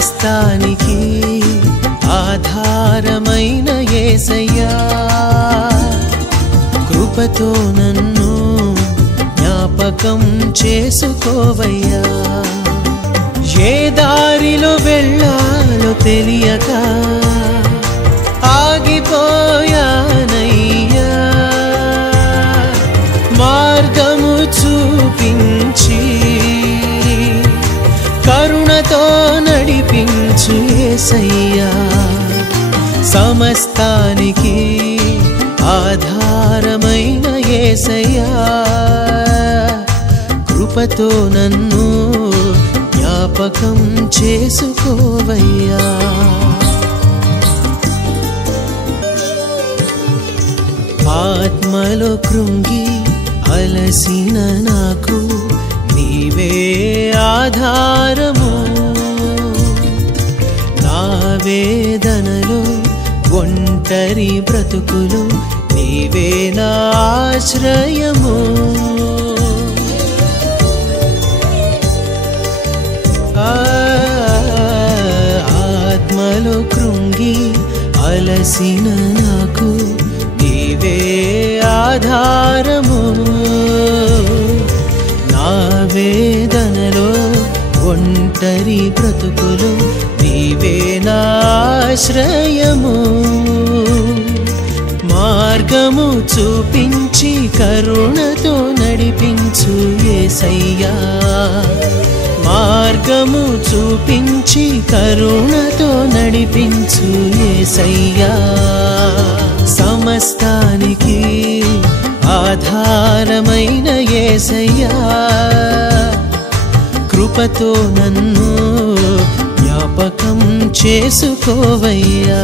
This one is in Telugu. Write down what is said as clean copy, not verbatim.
సమస్తానికి ఆధారమైన యేసయ్యా కృపతో నన్ను జ్ఞాపకం చేసుకోవయ్యా ఏ దారిలో వెళ్ళాలో తెలియక ఆగిపోయానయ్యా మార్గము చూపించి కరుణతో నడిపించు యేసయ్యా సమస్తానికి ఆధారమైన యేసయ్యా కృపతో నన్ను జ్ఞాపకం చేసుకోవయ్యా ఆత్మలో కృంగి అలసిన నాకు నీవే ఆధారము నా వేదనలో ఒంటరి బ్రతుకులు నీవే నా ఆశ్రయము ఆత్మలో కృంగి అలసిన నాకు నీవే ఆధారము నా వేదనలో ఒంటరి బ్రతుకులు నీవే నా ఆశ్రయము మార్గము చూపించి కరుణతో నడిపించు యేసయ్యా మార్గము చూపించి కరుణతో నడిపించు యేసయ్యా సమస్తానికి ఆధారమైన యేసయ్యా కృపతో నన్ను జ్ఞాపకం చేసుకోవయ్యా